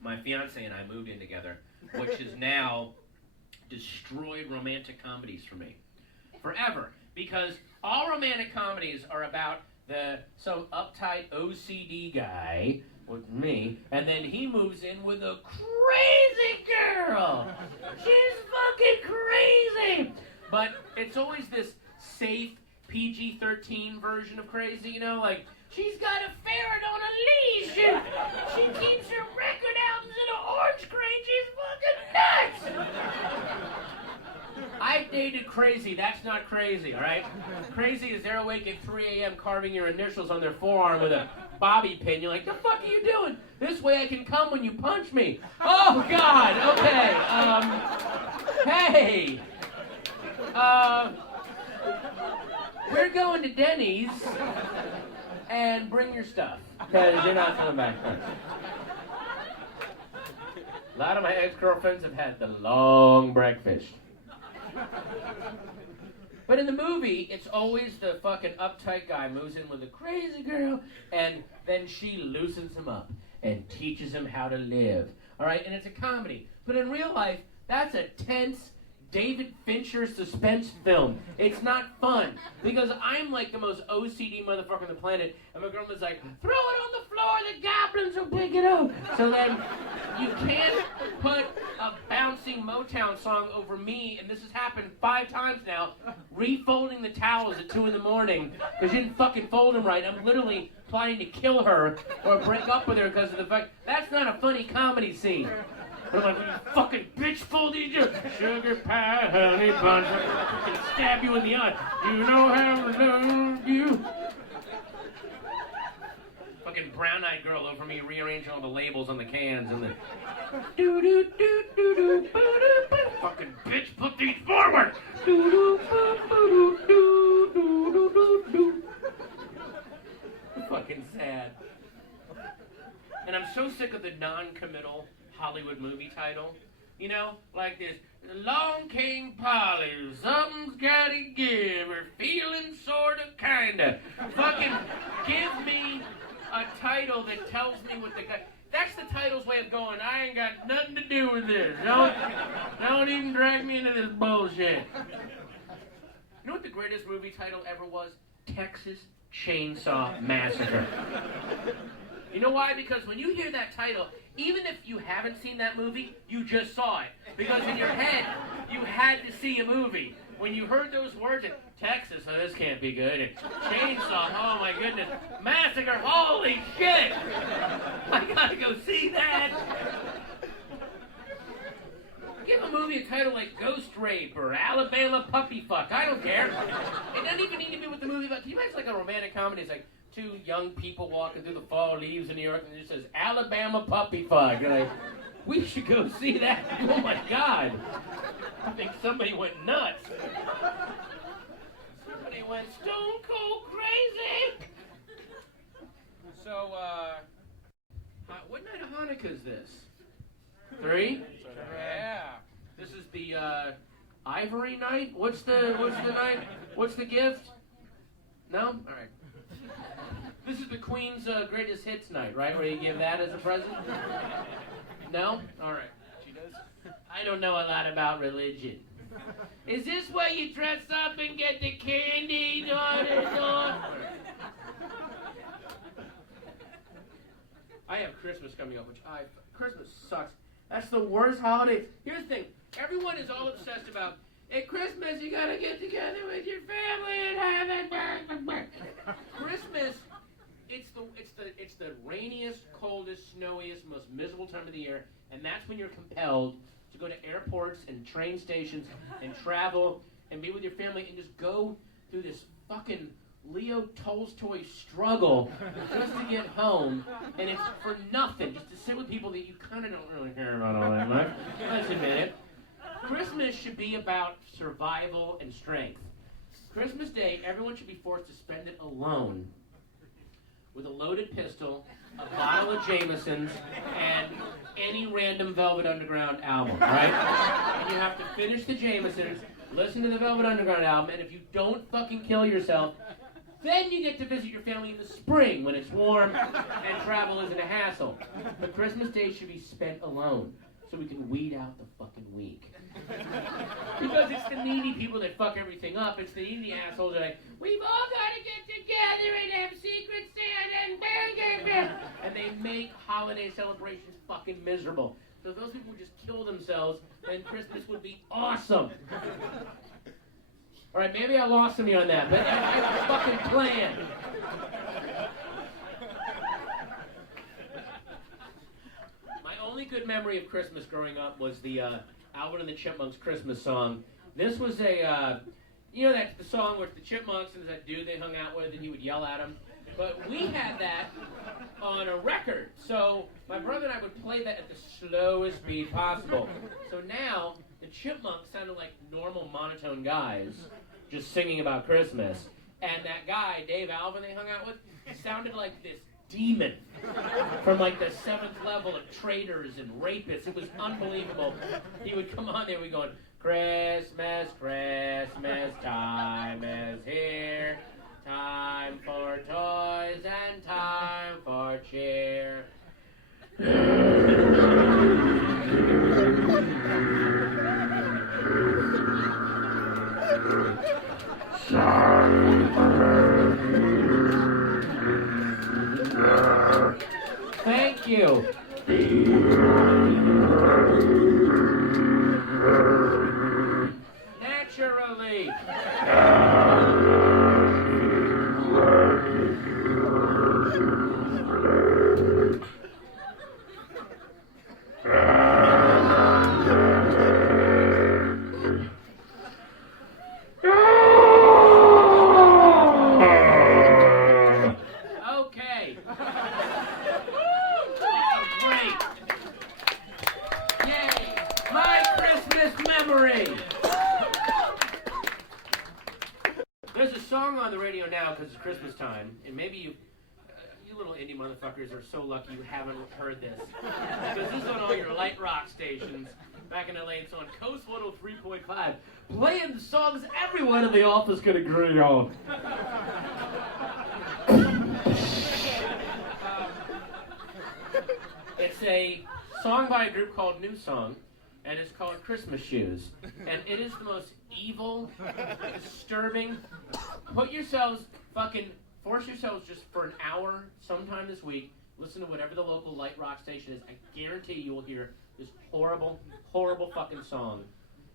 my fiance and I moved in together, which has now destroyed romantic comedies for me. Forever. Because all romantic comedies are about some uptight OCD guy with me, and then he moves in with a crazy girl. She's fucking crazy. But it's always this safe PG-13 version of crazy, you know, like, she's got a ferret on a leash, and she keeps her record albums in an orange crate. She's fucking nuts. I dated crazy. That's not crazy, all right? Crazy is they're awake at 3 a.m. carving your initials on their forearm with a bobby pin. You're like, the fuck are you doing? This way I can come when you punch me. Oh, God. Okay. Hey. We're going to Denny's, and bring your stuff, because you're not coming back. A lot of my ex-girlfriends have had the long breakfast. But in the movie, it's always the fucking uptight guy moves in with a crazy girl, and then she loosens him up and teaches him how to live. All right, and it's a comedy. But in real life, that's a tense David Fincher suspense film. It's not fun, because I'm like the most OCD motherfucker on the planet, and my girlfriend's like, throw it on the floor, the goblins will pick it up. So then you can't put a bouncing Motown song over me, and this has happened 5 times now, refolding the towels at 2 in the morning, because you didn't fucking fold them right. I'm literally planning to kill her or break up with her because of the fact, that's not a funny comedy scene. I'm like, you fucking bitch, fold these sugar pie, honey bunch, I can stab you in the eye. You know how to love you. Fucking brown-eyed girl over me rearranging all the labels on the cans and the do do do do do do do. Fucking bitch, put these forward. Do do do do do do do do. Fucking sad. And I'm so sick of the non-committal Hollywood movie title, you know, like this, Along Came Polly, something's gotta give, or feeling sorta kinda. Fucking give me a title that tells me what the guy, that's the title's way of going, I ain't got nothing to do with this, don't even drag me into this bullshit. You know what the greatest movie title ever was? Texas Chainsaw Massacre. You know why? Because when you hear that title, even if you haven't seen that movie, you just saw it. Because in your head, you had to see a movie. When you heard those words, Texas, oh, this can't be good. And Chainsaw, oh my goodness. Massacre, holy shit! I gotta go see that. Give a movie a title like Ghost Rape or Alabama Puppy Fuck. I don't care. It doesn't even need to be what the movie about. Can you imagine like a romantic comedy? It's like 2 young people walking through the fall leaves in New York, and it just says Alabama Puppy Fuck. And we should go see that. Oh my God. I think somebody went nuts. Somebody went stone cold crazy. So, what night of Hanukkah is this? 3? Yeah. This is the Ivory night? What's the night? What's the gift? No? All right. This is the Queen's greatest hits night, right? Where you give that as a present? No? All right. She does? I don't know a lot about religion. Is this where you dress up and get the candy? I have Christmas coming up, Christmas sucks. That's the worst holiday. Here's the thing. Everyone is all obsessed about, at Christmas you gotta get together with your family and have it. Christmas, it's the rainiest, coldest, snowiest, most miserable time of the year, and that's when you're compelled to go to airports and train stations and travel and be with your family and just go through this fucking Leo Tolstoy struggle just to get home, and it's for nothing, just to sit with people that you kind of don't really care about all that much. Let's admit it. Christmas should be about survival and strength. Christmas Day, everyone should be forced to spend it alone with a loaded pistol, a bottle of Jameson's, and any random Velvet Underground album, right? And you have to finish the Jameson's, listen to the Velvet Underground album, and if you don't fucking kill yourself, Then you get to visit your family in the spring when it's warm and travel isn't a hassle. But Christmas Day should be spent alone so we can weed out the fucking weak. Because it's the needy people that fuck everything up. It's the needy assholes that are like, we've all got to get together and have Secret Santa and bang, bang, bang. And they make holiday celebrations fucking miserable. So if those people would just kill themselves, then Christmas would be awesome. All right, maybe I lost some of you on that, but that's the fucking plan. My only good memory of Christmas growing up was the Alvin and the Chipmunks Christmas song. This was a, you know, that's the song where the Chipmunks and that dude they hung out with and he would yell at them. But we had that on a record. So my brother and I would play that at the slowest speed possible. So now the Chipmunks sounded like normal monotone guys just singing about Christmas. And that guy, Dave Alvin they hung out with, sounded like this demon from like the 7th level of traitors and rapists. It was unbelievable. He would come on there, we going, Christmas, Christmas time is here. Time for toys and time for cheer. Thank you. Naturally. Because it's Christmas time, and maybe you little indie motherfuckers are so lucky you haven't heard this. Because this is on all your light rock stations. Back in LA, it's on Coast 103.5, playing the songs everyone in the office could agree on. It's a song by a group called New Song, and it's called Christmas Shoes. And it is the most evil, disturbing. Force yourselves just for an hour sometime this week, listen to whatever the local light rock station is. I guarantee you will hear this horrible, horrible fucking song.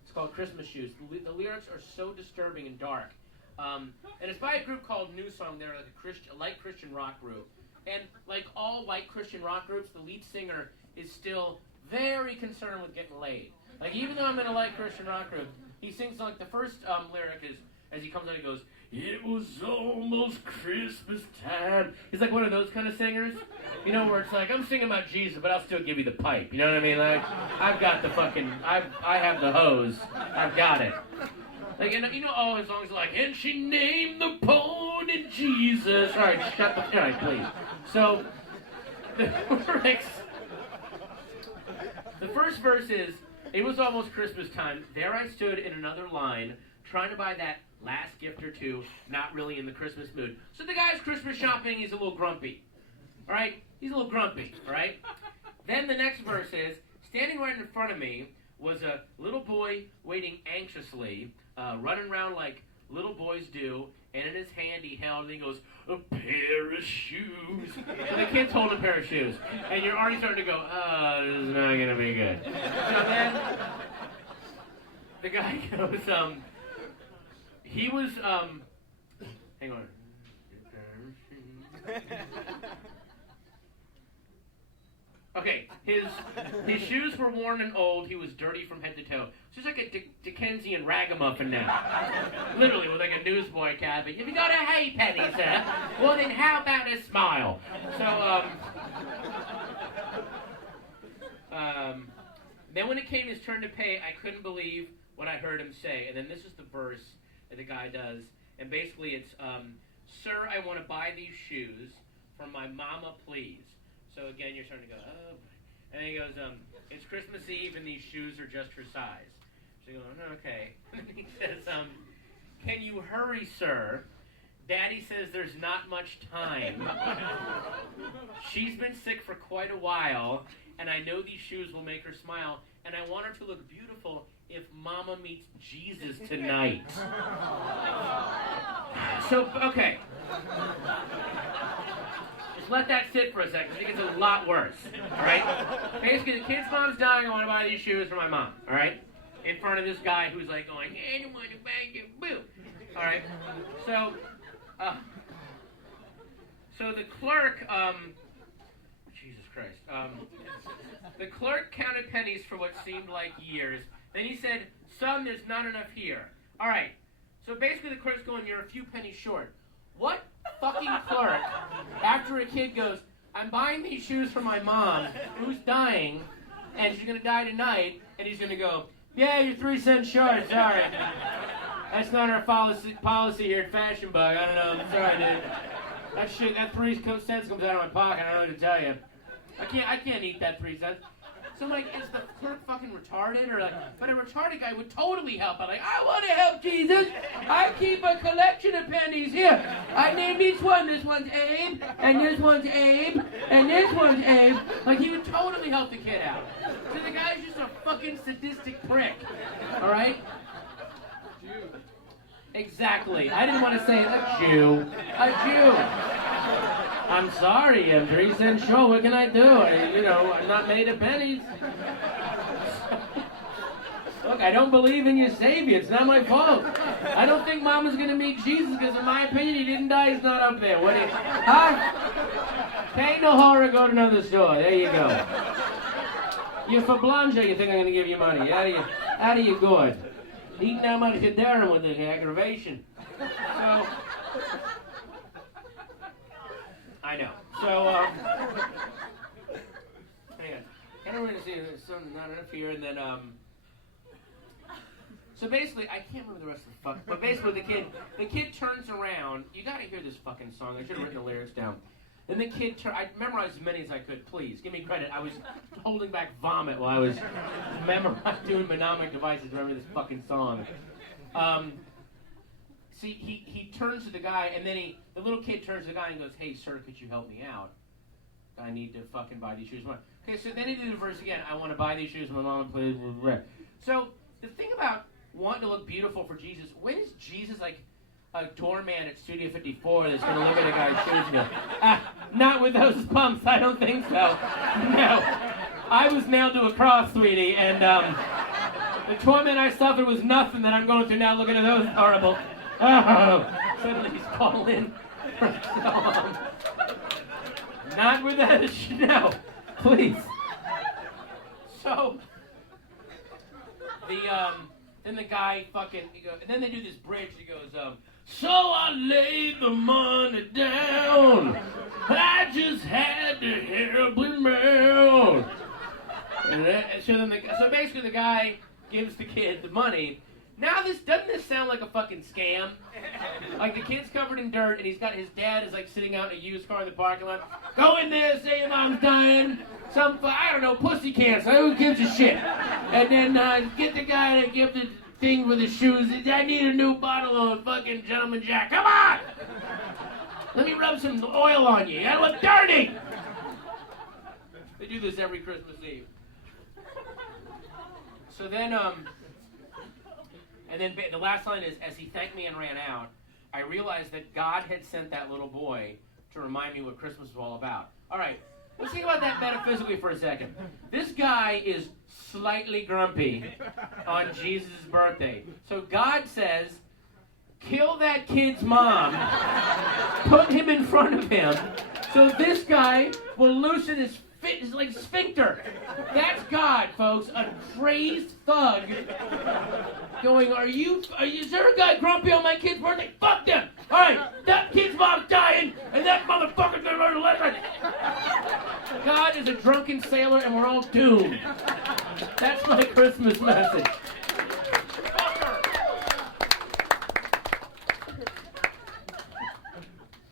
It's called Christmas Shoes. The lyrics are so disturbing and dark. And it's by a group called New Song. They're like a light Christian rock group. And like all light Christian rock groups, the lead singer is still very concerned with getting laid. Like, even though I'm in a light Christian rock group, he sings like the first lyric is, as he comes out, he goes, "It was almost Christmas time." He's like one of those kind of singers, you know, where it's like, I'm singing about Jesus, but I'll still give you the pipe. You know what I mean? Like, I've got the fucking, I have the hose. I've got it. Like, and you know, all his songs are like, and she named the pony Jesus. All right, shut the, all right, please. So, the first verse is, "It was almost Christmas time. There I stood in another line, trying to buy that last gift or two, not really in the Christmas mood." So the guy's Christmas shopping, he's a little grumpy. All right? He's a little grumpy, all right? Then the next verse is, "Standing right in front of me was a little boy waiting anxiously, running around like little boys do, and in his hand he held," and he goes, "a pair of shoes." So the kid's holding a pair of shoes. And you're already starting to go, oh, this is not going to be good. So then the guy goes, he was, hang on. Okay, his shoes were worn and old. He was dirty from head to toe. So he's like a Dickensian ragamuffin now. Literally, with like a newsboy cap. "Have you got a hay penny, sir? Well, then how about a smile?" So, then when it came his turn to pay, I couldn't believe what I heard him say. And then this is the verse that the guy does. And basically it's, "Sir, I want to buy these shoes for my mama, please." So again, you're starting to go, oh. And then he goes, "It's Christmas Eve and these shoes are just her size." So you go, "Okay." And then he says, "Can you hurry, sir? Daddy says there's not much time. She's been sick for quite a while, and I know these shoes will make her smile, and I want her to look beautiful if Mama meets Jesus tonight. So, okay. Just let that sit for a second. I think it's a lot worse. All right? Basically, the kid's mom's dying. I want to buy these shoes for my mom. All right? In front of this guy who's like going, hey, I don't want to buy you, boo. All right? So the clerk, Jesus Christ. The clerk counted pennies for what seemed like years. Then he said, son, there's not enough here. All right. So basically the clerk's going, you're a few pennies short. What fucking clerk, after a kid goes, I'm buying these shoes for my mom, who's dying, and she's going to die tonight, and he's going to go, yeah, you're 3 cents short, sorry. That's not our policy here at Fashion Bug. I don't know, I'm sorry, dude. That 3 cents comes out of my pocket, I don't know what to tell you. I can't eat that 3 cents. So I'm like, is the clerk fucking retarded? Or like, but a retarded guy would totally help. I'm like, I want to help, Jesus. I keep a collection of pennies here. I named each one. This one's Abe, and this one's Abe, and this one's Abe. Like, he would totally help the kid out. So the guy's just a fucking sadistic prick. All right? Jew. Exactly. I didn't want to say it. A Jew. A Jew. I'm sorry, I'm 3 cents short. What can I do? I'm not made of pennies. Look, I don't believe in your Savior. It's not my fault. I don't think Mama's going to meet Jesus because, in my opinion, he didn't die. He's not up there. Pay no horror, go to another store. There you go. You're for Blanche, you think I'm going to give you money. Out of your gourd. Eating that much Gaderum with the aggravation. So... I know. So, hang on. I don't really see there's something not enough here, and then, so basically, I can't remember the rest of the fuck, but basically the kid turns around. You gotta hear this fucking song. I should have written the lyrics down. Then the kid I memorized as many as I could, please. Give me credit. I was holding back vomit while I was doing mnemonic devices to remember this fucking song. See, he turns to the guy, and then the little kid turns to the guy and goes, hey, sir, could you help me out? I need to fucking buy these shoes. Okay, so then he did the verse again. I want to buy these shoes. My mom plays. So the thing about wanting to look beautiful for Jesus, when is Jesus like a doorman at Studio 54 that's going to look at a guy's shoes and go, not with those pumps. I don't think so. No. I was nailed to a cross, sweetie, and the torment I suffered was nothing that I'm going through now looking at those horrible. Oh, suddenly he's calling. Not with that. No, please. So then the guy fucking and then they do this bridge. He goes, so I laid the money down. I just had to help him out. So basically the guy gives the kid the money. Now doesn't this sound like a fucking scam? Like the kid's covered in dirt and his dad is like sitting out in a used car in the parking lot. Go in there, say your mom's dying. I don't know, pussy cancer. Who gives a shit? And then get the guy to give the thing with the shoes. I need a new bottle of fucking Gentleman Jack. Come on! Let me rub some oil on you. I look dirty! They do this every Christmas Eve. So then, and then the last line is, as he thanked me and ran out, I realized that God had sent that little boy to remind me what Christmas was all about. All right, let's think about that metaphysically for a second. This guy is slightly grumpy on Jesus' birthday. So God says, kill that kid's mom, put him in front of him, so this guy will loosen his like sphincter. That's God, folks. A crazed thug going, is there a guy grumpy on my kid's birthday? Fuck them! Alright, that kid's mom's dying, and that motherfucker's gonna learn a lesson. God is a drunken sailor, and we're all doomed. That's my Christmas message.